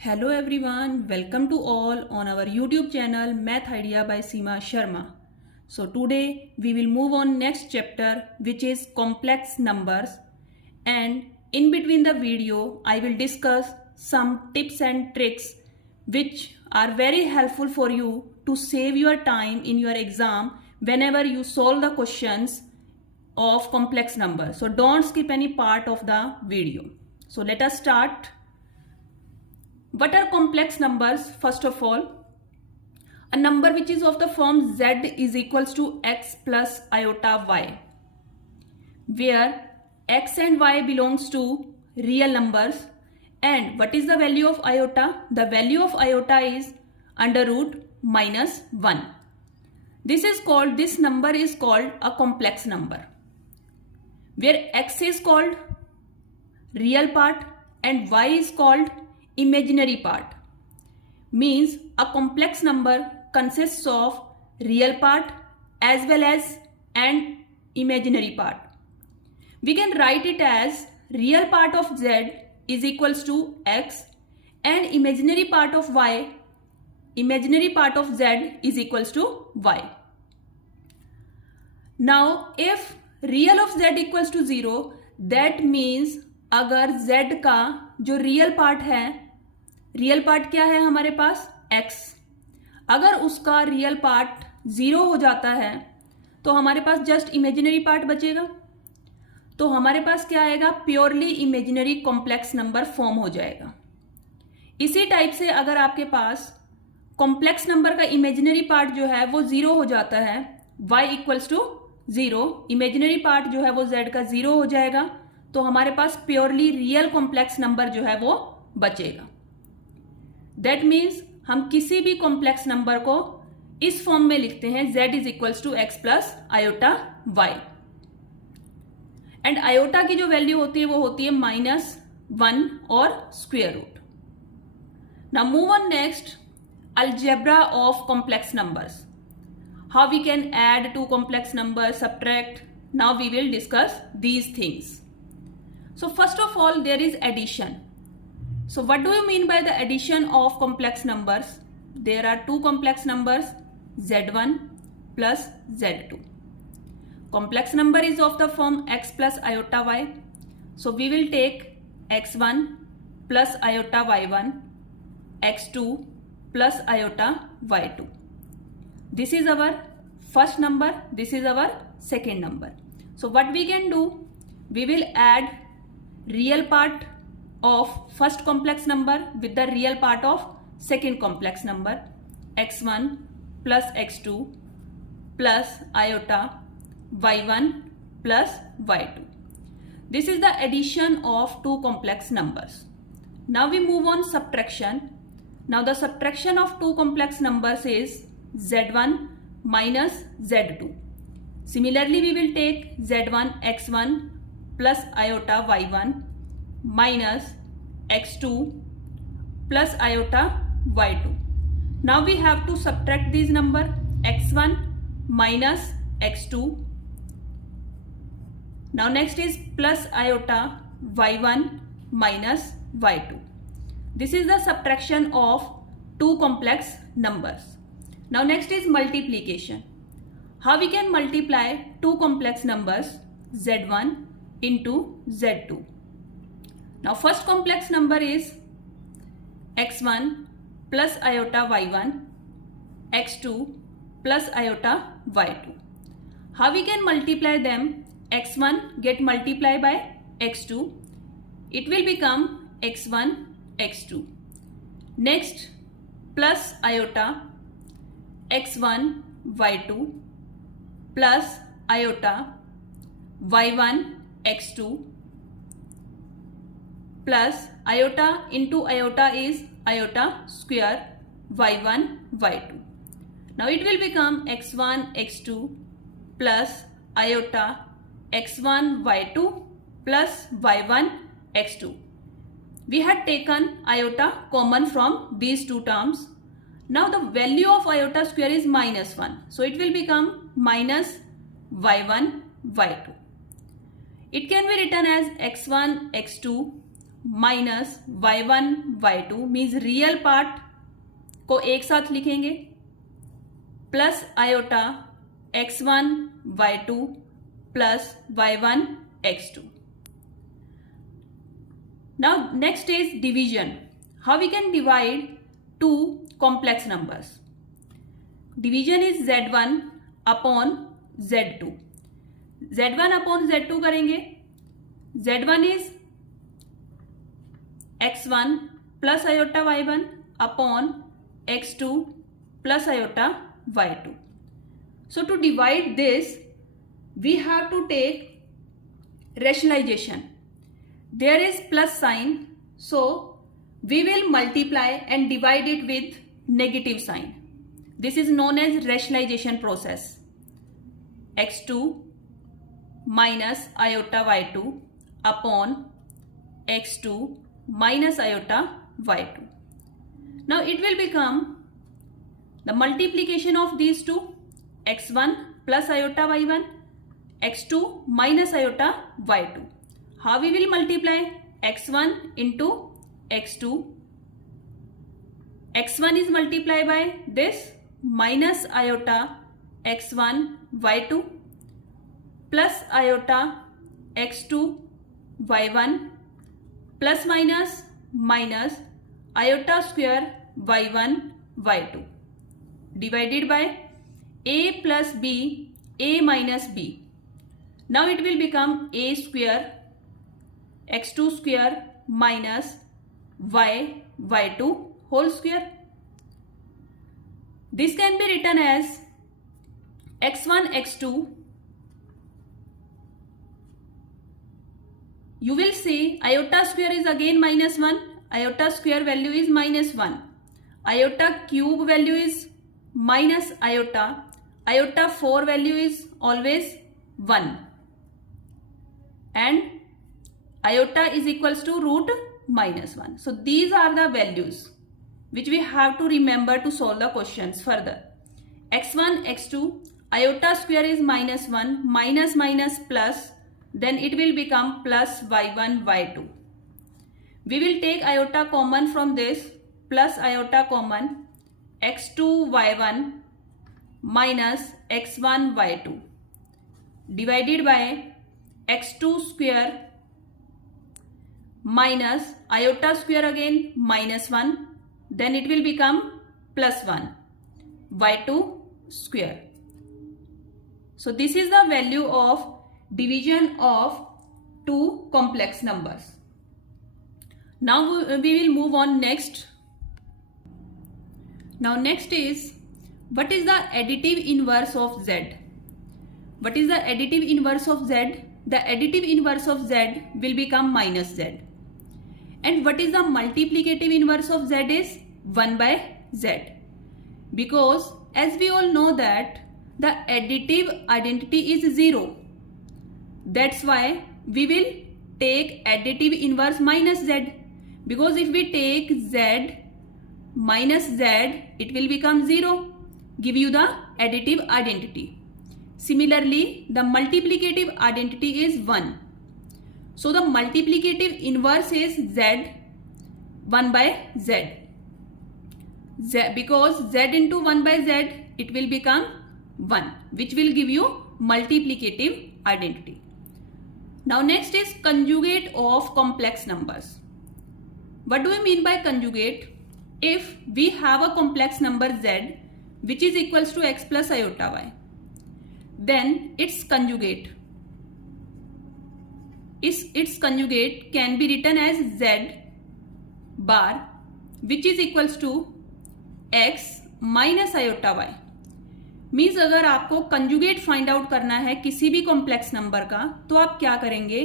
Hello everyone, welcome to all on our YouTube channel Math Idea by Seema Sharma. So today we will move on next chapter, which is complex numbers, and in between the video I will discuss some tips and tricks which are very helpful for you to save your time in your exam whenever you solve the questions of complex numbers. So don't skip any part of the video. So let us start. What are complex numbers? First of all, a number which is of the form z is equals to x plus iota y, where x and y belongs to real numbers. And what is the value of iota? The value of iota is under root minus 1. This number is called a complex number, where x is called real part and y is called imaginary part. Means a complex number consists of real part as well as an imaginary part. We can write it as real part of z is equals to x and imaginary part of z is equals to y. Now if real of z equals to 0, that means अगर z का जो real part है, real part क्या है हमारे पास x, अगर उसका real part 0 हो जाता है तो हमारे पास जस्ट इमेजिनरी पार्ट बचेगा. तो हमारे पास क्या आएगा? Purely imaginary complex number form हो जाएगा. इसी टाइप से अगर आपके पास कॉम्प्लेक्स नंबर का इमेजिनरी पार्ट जो है वो 0 हो जाता है, y equals to 0, imaginary part जो है वो z का 0 हो जाएगा, तो हमारे पास प्योरली रियल कॉम्प्लेक्स नंबर जो है वो बचेगा. दैट मीन्स हम किसी भी कॉम्प्लेक्स नंबर को इस फॉर्म में लिखते हैं z is equals to x plus iota y. And iota की जो वैल्यू होती है वो होती है -1 और square root. Now move on next, algebra of complex numbers. How we can add two complex number, subtract. Now we will discuss these things. So first of all, there is addition. So what do you mean by the addition of complex numbers? There are two complex numbers, z1 plus z2. Complex number is of the form x plus iota y. So we will take x1 plus iota y1, x2 plus iota y2. This is our first number, this is our second number. So what we can do? We will add real part of first complex number with the real part of second complex number, x1 plus x2 plus iota y1 plus y2. This is the addition of two complex numbers. Now we move on subtraction. Now the subtraction of two complex numbers is z1 minus z2. Similarly, we will take z1 x1 plus iota y1 minus x2 plus iota y2. Now we have to subtract these number, x1 minus x2. Now next is plus iota y1 minus y2. This is the subtraction of two complex numbers. Now next is multiplication. How we can multiply two complex numbers, z1 into z2. Now first complex number is x1 plus iota y1, x2 plus iota y2. How we can multiply them? x1 get multiplied by x2, it will become x1 x2. Next plus iota x1 y2 plus iota y1 x2 plus iota into iota is iota square y1 y2. Now it will become x1 x2 plus iota x1 y2 plus y1 x2. We had taken iota common from these two terms. Now the value of iota square is -1. So it will become minus y1 y2. It can be written as x1 x2 minus y1 y2 means real part को एक साथ लिखेंगे, plus iota x1 y2 plus y1 x2. Now next is division. How we can divide two complex numbers? Division is z1 upon z2. z1 upon z2 करेंगे. z1 is x1 plus iota y1 upon x2 plus iota y2. So to divide this, we have to take rationalization. There is plus sign, so we will multiply and divide it with negative sign. This is known as rationalization process. x2 minus iota y2 upon x2 minus iota y2. Now it will become the multiplication of these two, x1 plus iota y1, x2 minus iota y2. How we will multiply? x1 into x2. x1 is multiplied by this minus iota x1 y2 plus iota x2 y1 plus minus minus iota square y1 y2 divided by a plus b, a minus b. Now it will become a square x2 square minus y y2 whole square. This can be written as x1 x2. You will see iota square is again minus 1. Iota square value is minus 1. Iota cube value is minus iota. Iota 4 value is always 1. And iota is equals to root minus 1. So these are the values which we have to remember to solve the questions further. x1, x2, iota square is minus 1, minus minus plus, then it will become plus y1, y2. We will take iota common from this, plus iota common, x2, y1 minus x1, y2 divided by x2 square minus iota square again minus 1, then it will become plus 1 y2 square. So this is the value of division of two complex numbers. Now we will move on next. Now next is, what is the additive inverse of z? What is the additive inverse of z? The additive inverse of z will become minus z. And what is the multiplicative inverse of z is 1 by z. Because as we all know that the additive identity is 0. That's why we will take additive inverse minus z. Because if we take z minus z, it will become 0. Give you the additive identity. Similarly, the multiplicative identity is 1. So the multiplicative inverse is z 1 by z. Because z into 1 by z, it will become 1, which will give you multiplicative identity. Now next is conjugate of complex numbers. What do we mean by conjugate? If we have a complex number z which is equals to x plus iota y, then its conjugate can be written as z bar which is equals to x minus iota y. Means अगर आपको conjugate find out करना है किसी भी complex number का, तो आप क्या करेंगे,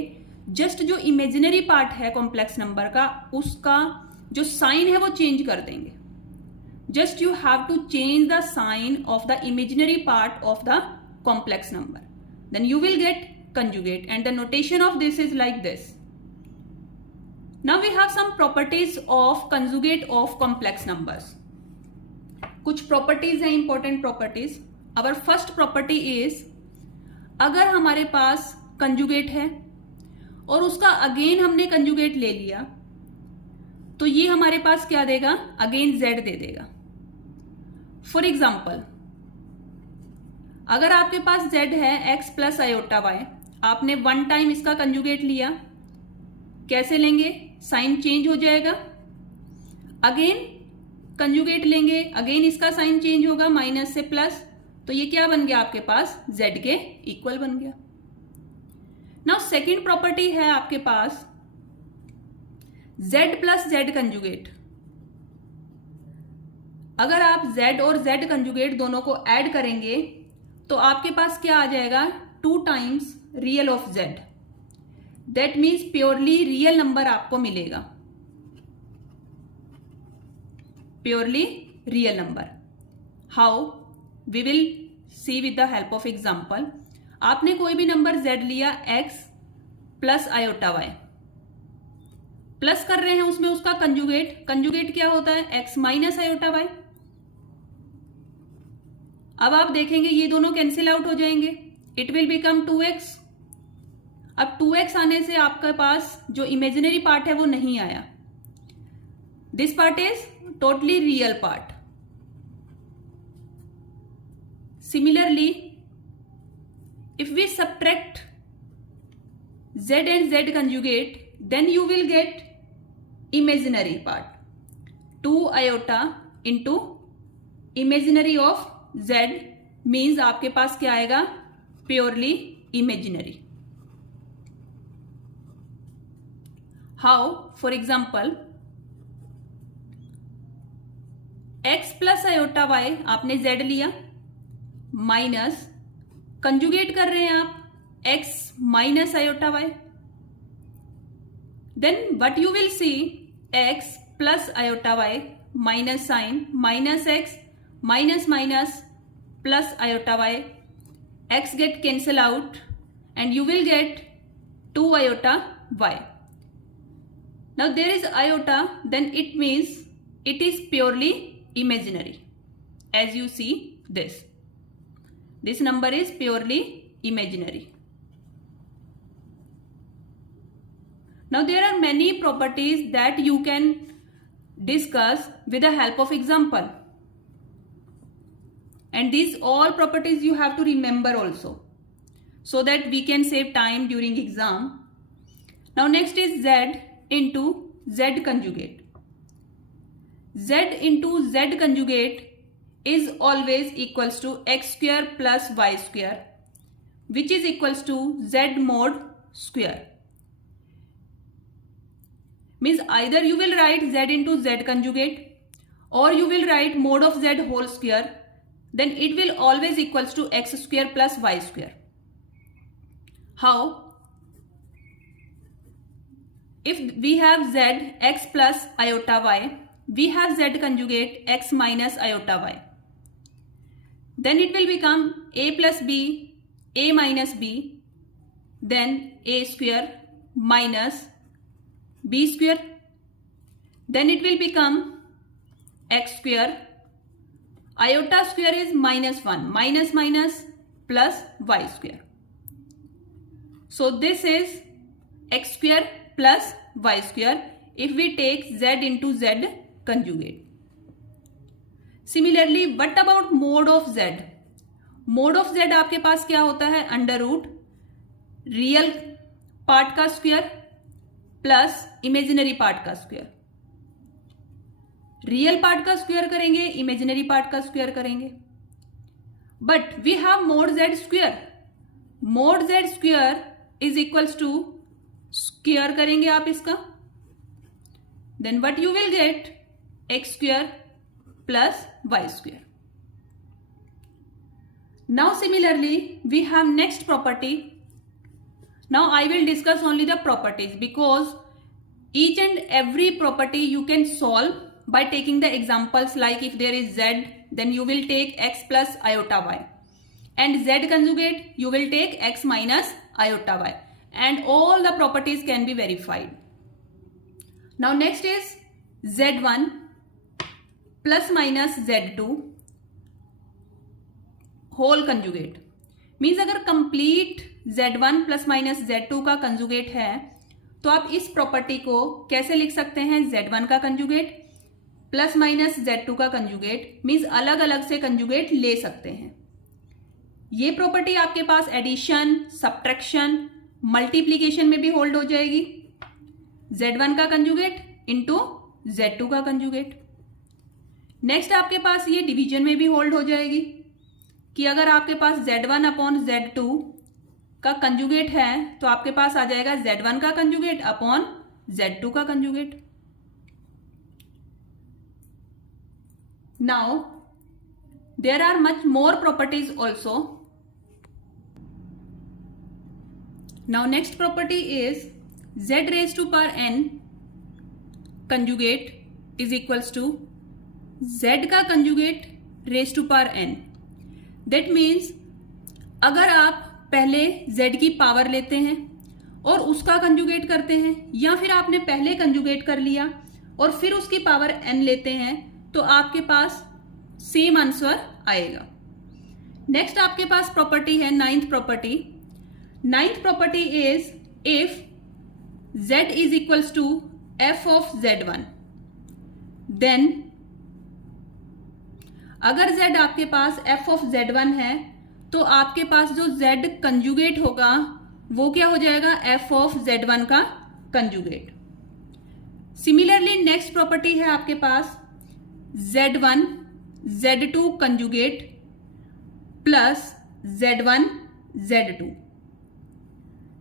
जस्ट जो इमेजिनरी पार्ट है कॉम्प्लेक्स नंबर का, उसका जो साइन है वो चेंज कर देंगे. Just you have to change the sign of the imaginary part of the complex number, then you will get conjugate, and the notation of this is like this. Now we have some properties of conjugate of complex numbers. कुछ properties हैं, important properties. Our first property is, अगर हमारे पास conjugate है और उसका again हमने conjugate ले लिया, तो ये हमारे पास क्या देगा, अगेन z दे देगा। फॉर एग्जाम्पल, अगर आपके पास z है x प्लस आयोटा y, आपने वन टाइम इसका कंजुगेट लिया, कैसे लेंगे, साइन चेंज हो जाएगा, अगेन कंजुगेट लेंगे, अगेन इसका साइन चेंज होगा माइनस से प्लस, तो ये क्या बन गया आपके पास, z के इक्वल बन गया। नाउ सेकेंड प्रॉपर्टी है आपके पास z प्लस z कंजुगेट। अगर आप z और z कंजुगेट दोनों को ऐड करेंगे तो आपके पास क्या आ जाएगा, 2 times real of z। That means purely real number आपको मिलेगा, purely real number. How, we will see with the help of example. आपने कोई भी नंबर z लिया, x plus iota y, plus कर रहे हैं उसमें उसका कंजुगेट, कंजुगेट क्या होता है, x माइनस आयोटा y। अब आप देखेंगे ये दोनों कैंसिल आउट हो जाएंगे, इट विल बिकम 2x। अब 2x आने से आपके पास जो इमेजिनरी पार्ट है वो नहीं आया, this part is totally real part. Similarly, if we subtract z and z conjugate, then you will get imaginary part, 2 iota into imaginary of z means आपके पास क्या आएगा, purely imaginary. How, for example, x plus iota y आपने z लिया, minus conjugate कर रहे हैं आप x minus iota y, then what you will see, x plus iota y minus sign minus x minus minus plus iota y, x get cancel out and you will get 2 iota y. Now there is iota, then it means it is purely imaginary. As you see this number is purely imaginary. Now there are many properties that you can discuss with the help of example, and these all properties you have to remember also, so that we can save time during exam. Now next is z into z conjugate. Z into z conjugate is always equals to x square plus y square, which is equals to z mod square. Means either you will write z into z conjugate or you will write mod of z whole square, then it will always equals to x square plus y square. How? If we have z x plus iota y, we have z conjugate x minus iota y. Then it will become a plus b, a minus b, then a square minus b square. Then it will become x square. Iota square is minus 1, minus minus plus y square. So this is x square plus y square if we take z into z conjugate. Similarly, what about mod of z? Mod of z आपके पास क्या होता है, under root real part का square plus imaginary part का square. Real part का square करेंगे, imaginary part का स्क्वायर करेंगे, but we have mod z square. Mod z square is equals to square करेंगे आप इसका, then what you will get, x square plus y square. Now similarly we have next property. Now I will discuss only the properties because each and every property you can solve by taking the examples, like if there is z, then you will take x plus iota y, and z conjugate you will take x minus iota y, and all the properties can be verified. Now next is z1 plus minus z2 whole conjugate. Means अगर complete z1 plus minus z2 का conjugate है, तो आप इस property को कैसे लिख सकते हैं, Z1 का कंजुगेट प्लस माइनस Z2 का कंजुगेट, मीन्स अलग अलग से कंजुगेट ले सकते हैं। ये प्रॉपर्टी आपके पास एडिशन, सब्ट्रैक्शन, मल्टीप्लीकेशन में भी होल्ड हो जाएगी। Z1 का कंजुगेट इंटू Z2 का कंजुगेट। नेक्स्ट आपके पास ये डिवीजन में भी होल्ड हो जाएगी कि अगर आपके पास Z1 अपॉन Z2 का कंजुगेट है तो आपके पास आ जाएगा Z1 का कंजुगेट अपॉन Z2 का conjugate. Now there are much more properties also. Now next property is Z raised to power n conjugate is equals to Z का conjugate raise to power n। That means अगर आप पहले Z की power लेते हैं और उसका conjugate करते हैं, या फिर आपने पहले कंजुगेट कर लिया और फिर उसकी पावर n लेते हैं, तो आपके पास सेम आंसर आएगा। नेक्स्ट आपके पास प्रॉपर्टी है ninth property. Ninth property is if Z is equals to f of Z1, then अगर Z आपके पास f ऑफ Z1 है तो आपके पास जो Z कंजुगेट होगा वो क्या हो जाएगा, f ऑफ Z1 का कंजुगेट। सिमिलरली नेक्स्ट प्रॉपर्टी है आपके पास Z1 Z2 conjugate plus Z1 Z2।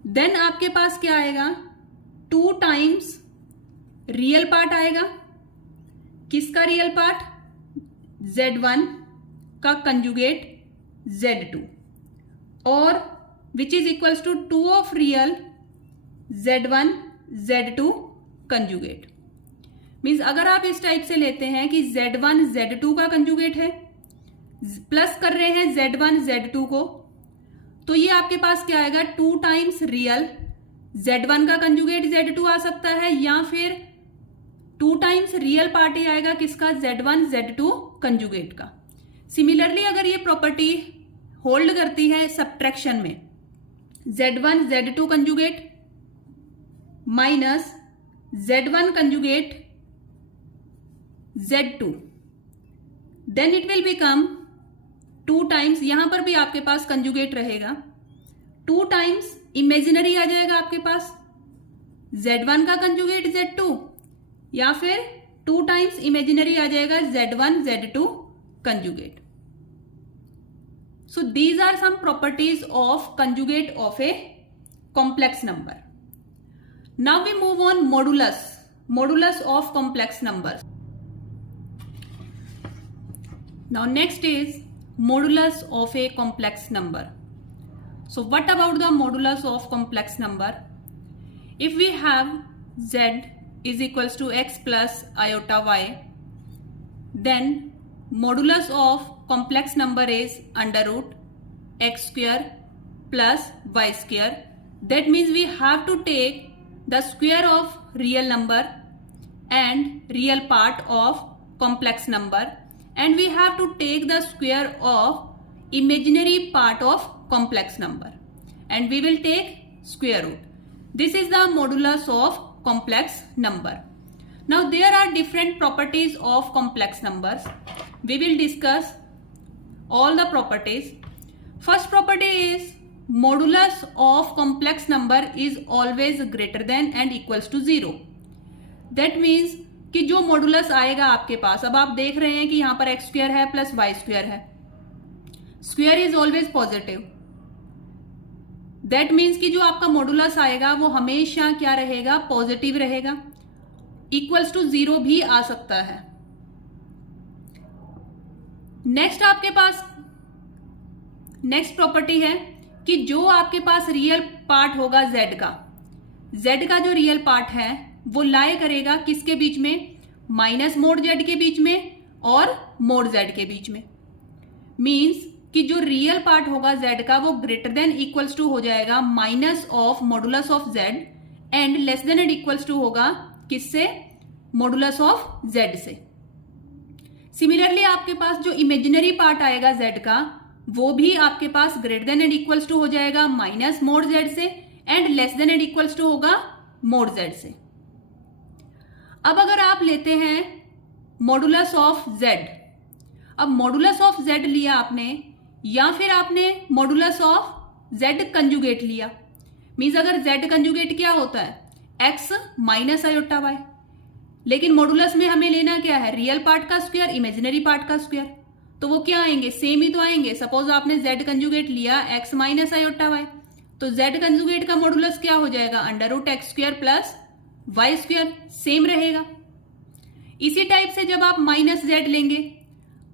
Then आपके पास क्या आएगा, 2 टाइम्स रियल पार्ट आएगा। किसका रियल पार्ट, Z1 का कंजुगेट Z2, और which is equals to 2 of real Z1 Z2 conjugate. Means अगर आप इस टाइप से लेते हैं कि Z1 Z2 का कंजुगेट है, प्लस कर रहे हैं Z1 Z2 को, तो ये आपके पास क्या आएगा, 2 टाइम्स रियल Z1 का कंजुगेट Z2 आ सकता है, या फिर 2 टाइम्स रियल पार्ट ही आएगा किसका, Z1 Z2 कंजुगेट का। सिमिलरली अगर ये प्रॉपर्टी होल्ड करती है सब्ट्रैक्शन में, Z1 Z2 conjugate minus Z1 conjugate Z2, then it will become 2 times, यहां पर भी आपके पास कंजुगेट रहेगा, 2 टाइम्स इमेजिनरी आ जाएगा आपके पास Z1 का कंजुगेट Z2, या फिर 2 टाइम्स इमेजिनरी आ जाएगा Z1 Z2 conjugate. So these are some properties of conjugate of a complex number. Now we move on modulus of complex numbers. Now next is modulus of a complex number. So what about the modulus of complex number? If we have z is equals to x plus iota y, then modulus of complex number is under root x square plus y square. That means we have to take the square of real number and real part of complex number, and we have to take the square of imaginary part of complex number, and we will take square root. This is the modulus of complex number. Now there are different properties of complex numbers. We will discuss all the properties. First property is modulus of complex number is always greater than and equals to 0. That means कि जो modulus आएगा आपके पास, अब आप देख रहे हैं कि यहां पर एक्स स्क्वायर है प्लस वाई स्क्वायर है, square is always positive. That means कि जो आपका मॉडुलस आएगा वो हमेशा क्या रहेगा, पॉजिटिव रहेगा। इक्वल्स टू 0 भी आ सकता है। नेक्स्ट आपके पास नेक्स्ट प्रॉपर्टी है कि जो आपके पास रियल पार्ट होगा z का जो रियल पार्ट है वो लाई करेगा किसके बीच में, माइनस मोड z के बीच में और मोड z के बीच में। मीन्स कि जो रियल पार्ट होगा z का वो ग्रेटर देन इक्वल्स टू हो जाएगा minus of modulus of z, and less than and equals to होगा किससे, मॉडुलस ऑफ z से। सिमिलरली आपके पास जो इमेजिनरी पार्ट आएगा z का वो भी आपके पास greater than and equals to हो जाएगा माइनस मोड z से, and less than and equals to होगा मोड z से। अब अगर आप लेते हैं मॉडुलस ऑफ z, अब मॉडुलस ऑफ z लिया आपने या फिर आपने मॉडुलस ऑफ z कंजुगेट लिया, मीन्स अगर z कंजुगेट क्या होता है x माइनस आयोटा y, लेकिन मॉडुलस में हमें लेना क्या है रियल पार्ट का स्क्वायर इमेजिनरी पार्ट का स्क्वायर, तो वो क्या आएंगे सेम ही तो आएंगे। सपोज आपने z कंजुगेट लिया x माइनस आयोटा y, तो z कंजुगेट का मॉडुलस क्या हो जाएगा under root x square plus y square, same रहेगा। इसी टाइप से जब आप माइनस z लेंगे,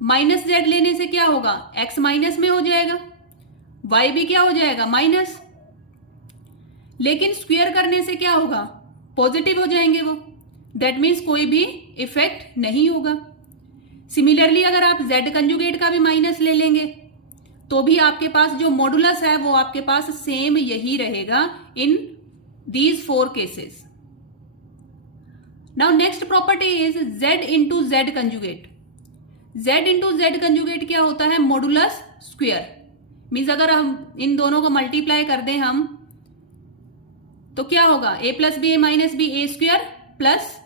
माइनस z लेने से क्या होगा x माइनस में हो जाएगा, y भी क्या हो जाएगा माइनस, लेकिन स्क्वायर करने से क्या होगा पॉजिटिव हो जाएंगे वो, दैट मीन्स कोई भी इफेक्ट नहीं होगा। सिमिलरली अगर आप z कंजुगेट का भी माइनस ले लेंगे तो भी आपके पास जो मॉडुलस है वो आपके पास सेम यही रहेगा in these 4 cases. Now next property is z into Z conjugate. z into Z conjugate क्या होता है मॉडुलस स्क्वायर, मीन्स अगर हम इन दोनों को मल्टीप्लाई कर दें हम तो क्या होगा a plus B A minus B A square plus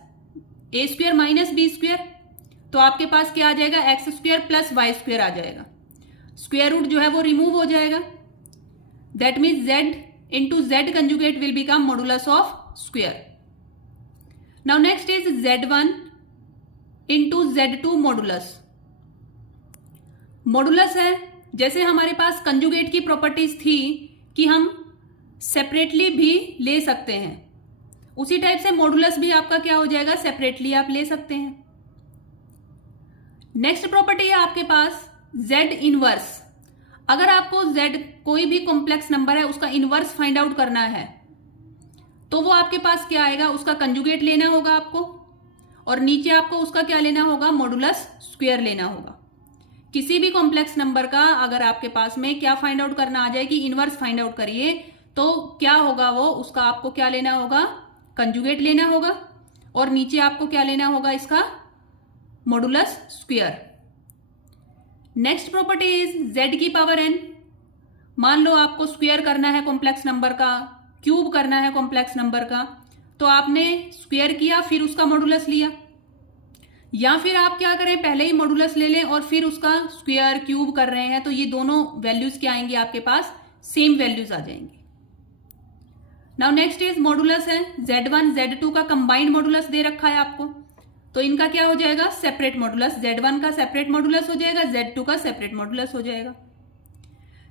A square minus B square, तो आपके पास क्या आ जाएगा x square plus y square आ जाएगा, स्क्वायर रूट जो है वो रिमूव हो जाएगा, that means z into Z conjugate will become modulus of square. Now next is z1 into z2 modulus. Modulus है जैसे हमारे पास कंजुगेट की प्रॉपर्टीज थी कि हम सेपरेटली भी ले सकते हैं, उसी टाइप से मॉडुलस भी आपका क्या हो जाएगा सेपरेटली आप ले सकते हैं। नेक्स्ट प्रॉपर्टी है आपके पास z इनवर्स। अगर आपको z कोई भी कॉम्प्लेक्स नंबर है उसका इनवर्स फाइंड आउट करना है तो वो आपके पास क्या आएगा उसका कंजुगेट लेना होगा आपको, और नीचे आपको उसका क्या लेना होगा मॉडुलस स्क्वायर लेना होगा। किसी भी कॉम्प्लेक्स नंबर का अगर आपके पास में क्या फाइंड आउट करना आ जाए कि इनवर्स फाइंड आउट करिए तो क्या होगा वो उसका आपको क्या लेना होगा कंजुगेट लेना होगा, और नीचे आपको क्या लेना होगा इसका modulus square. Next property is z की पावर n। मान लो आपको स्क्वायर करना है कॉम्प्लेक्स नंबर का, क्यूब करना है कॉम्प्लेक्स नंबर का, तो आपने स्क्वायर किया फिर उसका मॉडुलस लिया, या फिर आप क्या करें पहले ही मॉडुलस ले लें और फिर उसका स्क्वायर क्यूब कर रहे हैं, तो ये दोनों वैल्यूज क्या आएंगी आपके पास सेम वैल्यूज आ जाएंगी। नाउ नेक्स्ट इज मॉडुलस है z1 z2 का कंबाइंड मॉडुलस दे रखा है आपको, तो इनका क्या हो जाएगा सेपरेट मॉडुलस, z1 का सेपरेट मॉडुलस हो जाएगा, z2 का सेपरेट मॉडुलस हो जाएगा।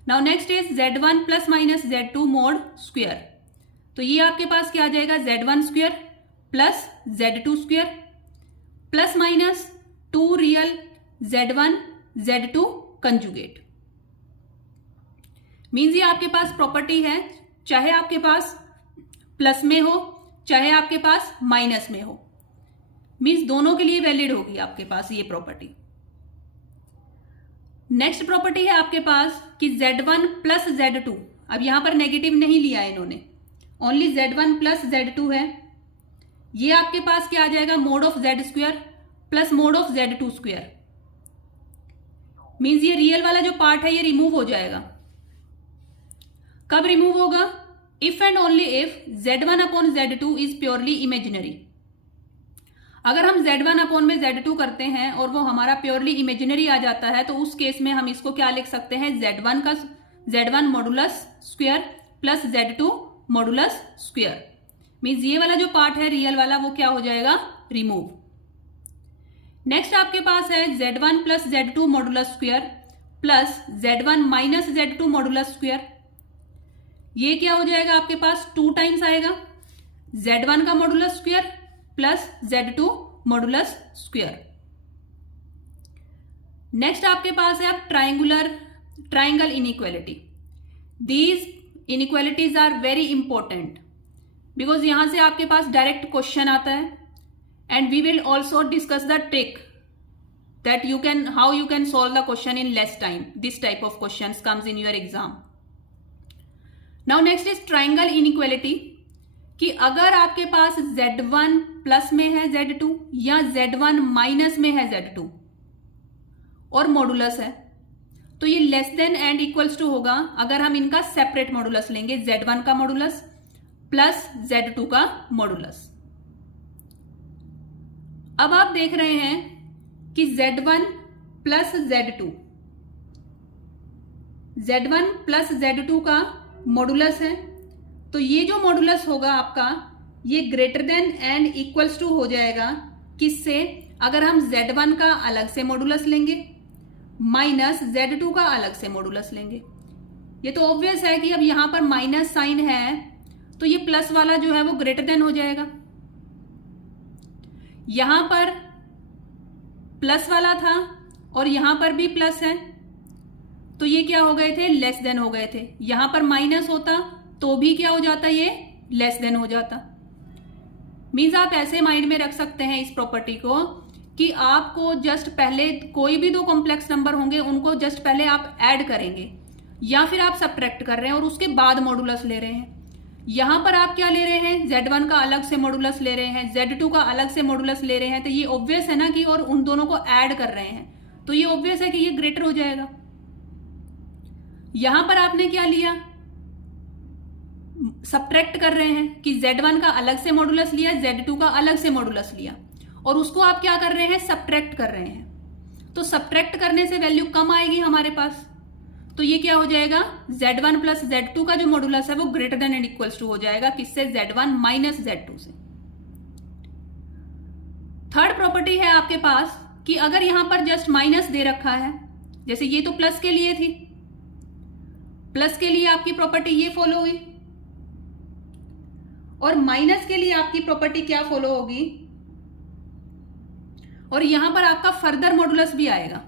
Now next is z1 plus minus z2 mod square, तो ये आपके पास क्या आ जाएगा z1 square plus z2 square plus minus 2 real z1 z2 conjugate. Means ये आपके पास प्रॉपर्टी है चाहे आपके पास प्लस में हो चाहे आपके पास माइनस में हो, मीन्स दोनों के लिए वैलिड होगी आपके पास ये प्रॉपर्टी। नेक्स्ट प्रॉपर्टी है आपके पास कि z1 प्लस z2, अब यहां पर नेगेटिव नहीं लिया है इन्होंने, ओनली z1 प्लस z2 है, ये आपके पास क्या आ जाएगा mode of z square plus mode of z2 square, means ये रियल वाला जो पार्ट है ये रिमूव हो जाएगा। कब रिमूव होगा if and only if z1 upon z2 is purely imaginary. अगर हम z1 अपॉन में z2 करते हैं और वो हमारा प्योरली इमेजिनरी आ जाता है तो उस केस में हम इसको क्या लिख सकते हैं z1 modulus square plus z2 modulus square, means ये वाला जो पार्ट है रियल वाला वो क्या हो जाएगा रिमूव। नेक्स्ट आपके पास है z1 plus z2 modulus square plus z1 minus z2 modulus square, ये क्या हो जाएगा आपके पास 2 टाइम्स आएगा z1 का modulus square plus z2 modulus square. Next आपके पास है अब triangle inequality. These inequalities are very important because यहां से आपके पास डायरेक्ट क्वेश्चन आता है, and we will also discuss the trick that how you can solve the question in less time. This type of question comes in your exam. Now next is triangle inequality, कि अगर आपके पास z1 plus में है z2 या z1 minus में है z2 और modulus है तो ये less than and equals to होगा अगर हम इनका सेपरेट मॉडुलस लेंगे, z1 का मॉडुलस प्लस Z2 का मॉडुलस। अब आप देख रहे हैं कि Z1 plus Z1 plus Z2 का मॉडुलस है, तो ये जो मॉडुलस होगा आपका, ये greater than and equals to हो जाएगा किससे? अगर हम Z1 का अलग से मॉडुलस लेंगे माइनस Z2 का अलग से मॉडुलस लेंगे। ये तो ऑब्वियस है कि अब यहां पर माइनस साइन है तो ये प्लस वाला जो है वो ग्रेटर देन हो जाएगा। यहां पर प्लस वाला था और यहां पर भी प्लस है, तो ये क्या हो गए थे? लेस देन हो गए थे। यहां पर माइनस होता तो भी क्या हो जाता? ये लेस देन हो जाता। मीन्स आप ऐसे माइंड में रख सकते हैं इस प्रॉपर्टी को कि आपको जस्ट पहले कोई भी दो कॉम्प्लेक्स नंबर होंगे उनको जस्ट पहले आप ऐड करेंगे या फिर आप सब्ट्रैक्ट कर रहे हैं और उसके बाद मॉडुलस ले रहे हैं। यहां पर आप क्या ले रहे हैं? Z1 का अलग से मॉडुलस ले रहे हैं, Z2 का अलग से मॉडुलस ले रहे हैं, तो ये ऑब्वियस है ना कि, और उन दोनों को ऐड कर रहे हैं तो ये ऑब्वियस है कि ये ग्रेटर हो जाएगा। यहां पर आपने क्या लिया? सब्ट्रैक्ट कर रहे हैं कि Z1 का अलग से मॉडुलस लिया, Z2 का अलग से मॉडुलस लिया और उसको आप क्या कर रहे हैं? सब्ट्रैक्ट कर रहे हैं। तो सब्ट्रैक्ट करने से वैल्यू कम आएगी हमारे पास, तो ये क्या हो जाएगा? Z1 प्लस Z2 का जो मॉडुलस है वो greater than and equals to हो जाएगा किससे? Z1 माइनस Z2 से। थर्ड प्रॉपर्टी है आपके पास कि अगर यहां पर जस्ट माइनस दे रखा है, जैसे ये तो प्लस के लिए थी, प्लस के लिए आपकी प्रॉपर्टी ये फॉलो हुई और माइनस के लिए आपकी प्रॉपर्टी क्या फॉलो होगी? और यहां पर आपका फर्दर मॉडुलस भी आएगा।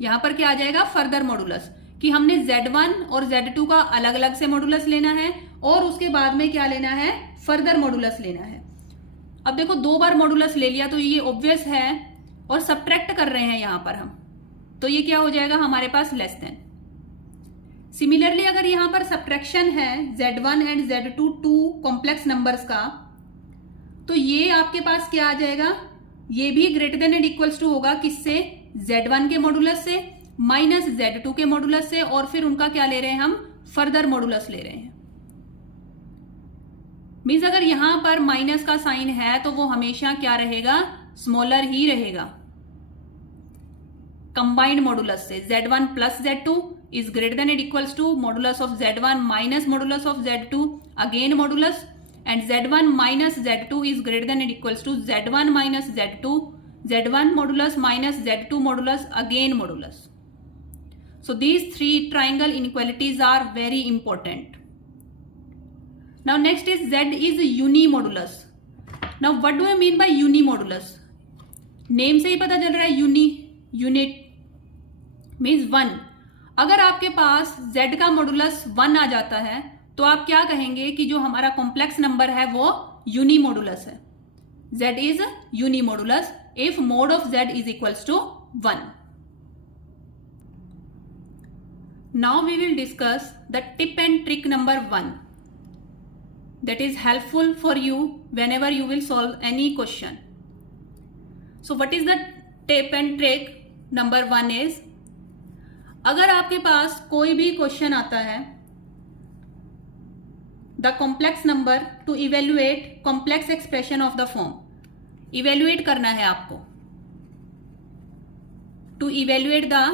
यहां पर क्या आ जाएगा? फर्दर मॉडुलस, कि हमने Z1 और Z2 का अलग अलग से मॉडुलस लेना है और उसके बाद में क्या लेना है? फर्दर मॉडुलस लेना है। अब देखो दो बार मॉडुलस ले लिया तो ये ऑब्वियस है और सब्ट्रैक्ट कर रहे हैं यहां पर हम, तो ये क्या हो जाएगा हमारे पास? Less than. सिमिलरली अगर यहां पर सब्ट्रैक्शन है Z1 and Z2 to complex numbers का, तो ये आपके पास क्या आ जाएगा? ये भी greater than and equals to होगा किससे? Z1 के मॉडुलस से माइनस Z2 के मॉडुलस से, और फिर उनका क्या ले रहे हैं हम? फर्दर मॉडुलस ले रहे हैं। मीन्स अगर यहां पर माइनस का साइन है तो वो हमेशा क्या रहेगा? स्मॉलर ही रहेगा। कंबाइंड मॉडुलस से Z1 plus Z2 is greater than and equals to modulus of Z1 minus modulus of Z2 again modulus, and Z1 minus Z2 is greater than and equals to Z1 minus Z2, Z1 modulus minus Z2 modulus again modulus. So these three triangle inequalities are very important. Now next is Z is unimodulus. Now what do I mean by unimodulus? Name से ही पता चल रहा है unit means 1। अगर आपके पास Z का modulus 1 आ जाता है तो आप क्या कहेंगे कि जो हमारा कॉम्प्लेक्स नंबर है वो यूनिमोडुलस है। Z is unimodulus if mod of Z is equals to 1। Now we will discuss the tip and trick number 1 that is helpful for you whenever you will solve any question. So what is the tip and trick number 1 is, अगर आपके पास कोई भी question आता है the complex number to evaluate complex expression of the form, evaluate करना है आपको, to evaluate the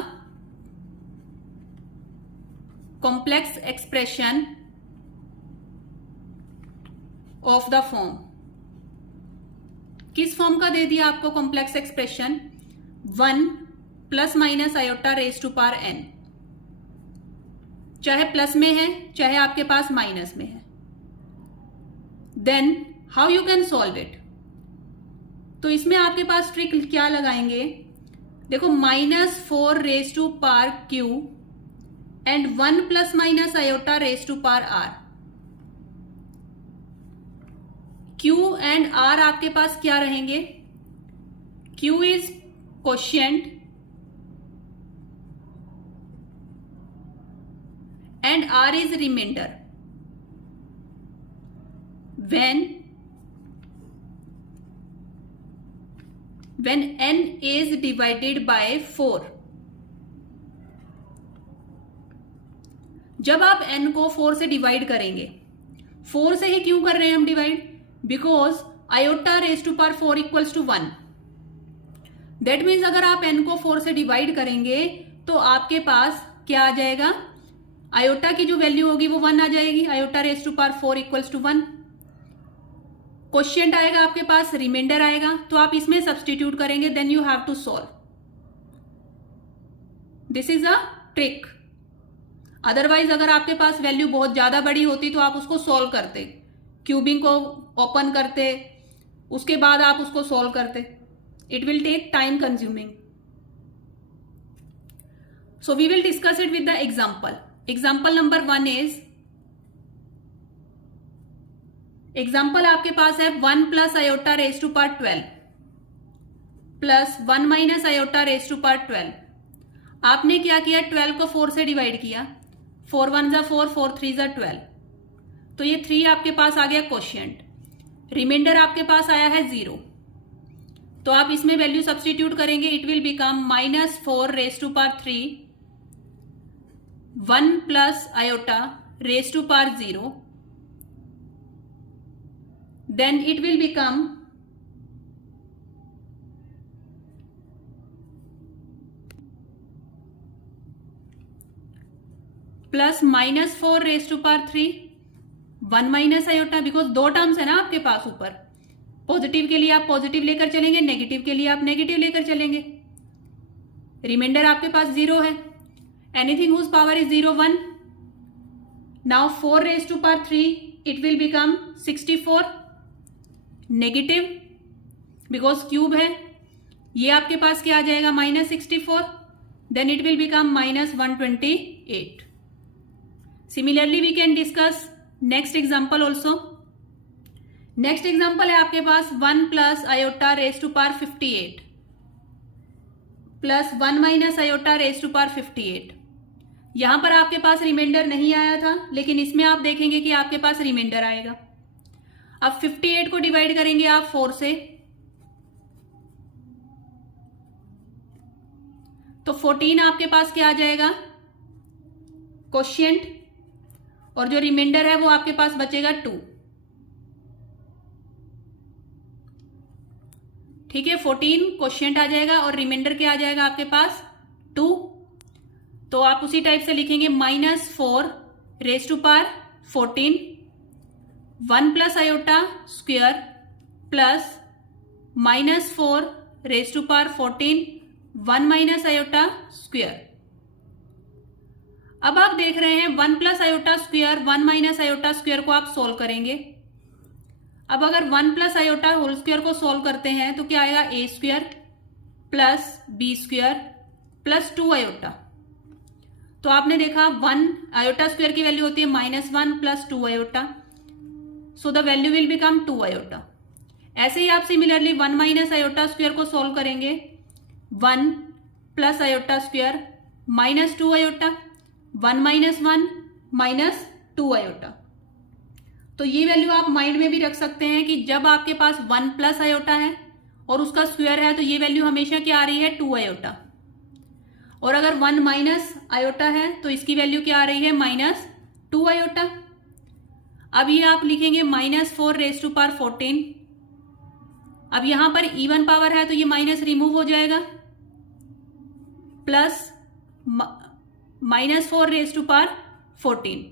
complex expression of the form. किस फॉर्म का दे दिया आपको complex expression? 1 plus minus iota raise to power n, चाहे प्लस में है चाहे आपके पास माइनस में है। Then how you can solve it? तो इसमें आपके पास ट्रिक क्या लगाएंगे? देखो -4 raise to power q and 1 plus minus iota raise to power r। Q and R आपके पास क्या रहेंगे? Q is quotient and R is remainder. when n is divided by 4, जब आप n को 4 से डिवाइड करेंगे, 4 से ही क्यों कर रहे हैं हम divide? Because iota raise to power 4 equals to 1। That means अगर आप n को 4 से डिवाइड करेंगे तो आपके पास क्या आ जाएगा? आयोटा की जो वैल्यू होगी वो 1 आ जाएगी। Iota raise to power 4 equals to 1। Quotient आएगा आपके पास, रिमाइंडर आएगा, तो आप इसमें सब्सटीट्यूट करेंगे, then you have to solve. This is a trick. Otherwise अगर आपके पास वैल्यू बहुत ज्यादा बड़ी होती तो आप उसको सॉल्व करते, क्यूबिंग को ओपन करते, उसके बाद आप उसको सॉल्व करते। It will take time consuming. So we will discuss it with the example. Example number 1 is, example आपके पास है 1 plus iota raise to power 12 plus 1 minus iota raise to power 12। आपने क्या किया? 12 को 4 से डिवाइड किया, 4 1 जा 4, 4 3 जा 12, तो ये 3 आपके पास आ गया क्वोशिएंट। रिमाइंडर आपके पास आया है 0, तो आप इसमें वैल्यू सब्सटीट्यूट करेंगे, it will become -4 raise to power 3, 1 plus iota raise to power 0, then it will become plus -4 raise to power 3, 1 minus iota, because दो टर्म्स है ना आपके पास ऊपर। पॉजिटिव के लिए आप पॉजिटिव लेकर चलेंगे, नेगेटिव के लिए आप नेगेटिव लेकर चलेंगे। रिमाइंडर आपके पास 0 है, anything whose power is 0 1। Now 4 raise to power 3, it will become 64, negative because cube है, ये आपके पास क्या आ जाएगा? -64, then it will become -128। Similarly we can discuss next example also. Next example है आपके पास 1 plus iota raise to power 58 plus 1 minus iota raise to power 58। यहां पर आपके पास रिमाइंडर नहीं आया था, लेकिन इसमें आप देखेंगे कि आपके पास रिमाइंडर आएगा। अब 58 को डिवाइड करेंगे आप 4 से, तो 14 आपके पास क्या आ जाएगा? क्वोशिएंट, और जो रिमाइंडर है वो आपके पास बचेगा 2। ठीक है, 14 क्वोशिएंट आ जाएगा और रिमाइंडर क्या आ जाएगा आपके पास? 2। तो आप उसी टाइप से लिखेंगे -4 raise to power 14, 1 plus iota square plus -4 raise to power 14, 1 minus iota square. अब आप देख रहे हैं 1 plus iota square, 1 minus iota square को आप सोल्व करेंगे। अब अगर 1 प्लस आयोटा होल स्क्वायर को सोल्व करते हैं तो क्या आएगा? a square plus b square plus 2 iota. तो आपने देखा 1 आयोटा स्क्वायर की वैल्यू होती है -1 plus 2 iota, so the value will become 2 iota. ऐसे ही आप सिमिलरली 1 माइनस आयोटा स्क्वायर को सोल्व करेंगे, 1 plus iota square -2 iota, 1 minus 1 minus 2 iota. तो ये वैल्यू आप माइंड में भी रख सकते हैं कि जब आपके पास 1 प्लस आयोटा है और उसका स्क्वायर है तो ये वैल्यू हमेशा क्या आ रही है? 2 आयोटा। और अगर 1 माइनस आयोटा है तो इसकी वैल्यू क्या आ रही है? -2 आयोटा। अब ये आप लिखेंगे -4 रेज टू पावर 14। अब यहां पर इवन पावर है तो ये माइनस रिमूव हो जाएगा, प्लस -4 रेज टू पावर 14।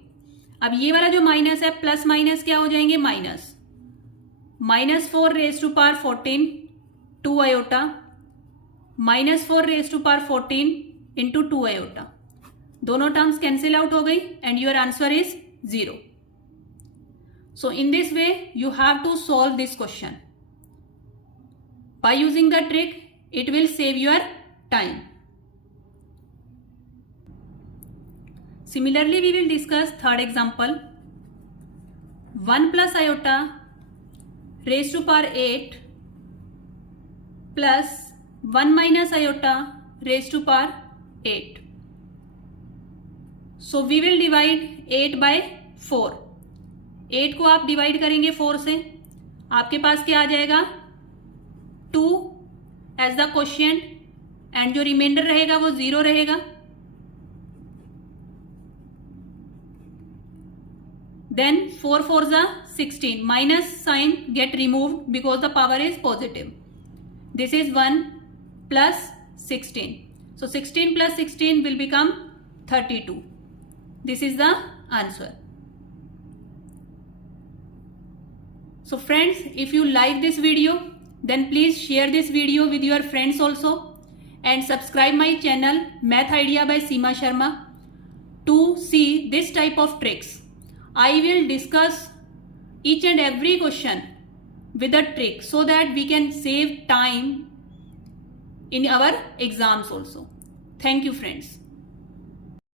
अब ये वाला जो माइनस है, प्लस माइनस क्या हो जाएंगे? Minus. -4 raise to power 14 2 iota, -4 raise to power 14 into 2 iota. दोनों टर्म्स कैंसिल आउट हो गई and your answer is 0। So in this way you have to solve this question. By using the trick, it will save your time. Similarly, we will discuss third example. 1 plus iota raised to power 8 plus 1 minus iota raised to power 8. So we will divide 8 by 4. 8 को आप divide करेंगे 4 से, आपके पास क्या आ जाएगा? 2 as the quotient and जो रिमाइंडर रहेगा वो 0 रहेगा। Then 4 4s are 16. Minus sign get removed because the power is positive. This is 1 plus 16. So 16 plus 16 will become 32. This is the answer. So friends, if you like this video, then please share this video with your friends also and subscribe my channel Math Idea by Seema Sharma to see this type of tricks. I will discuss each and every question with a trick so that we can save time in our exams also. Thank you friends.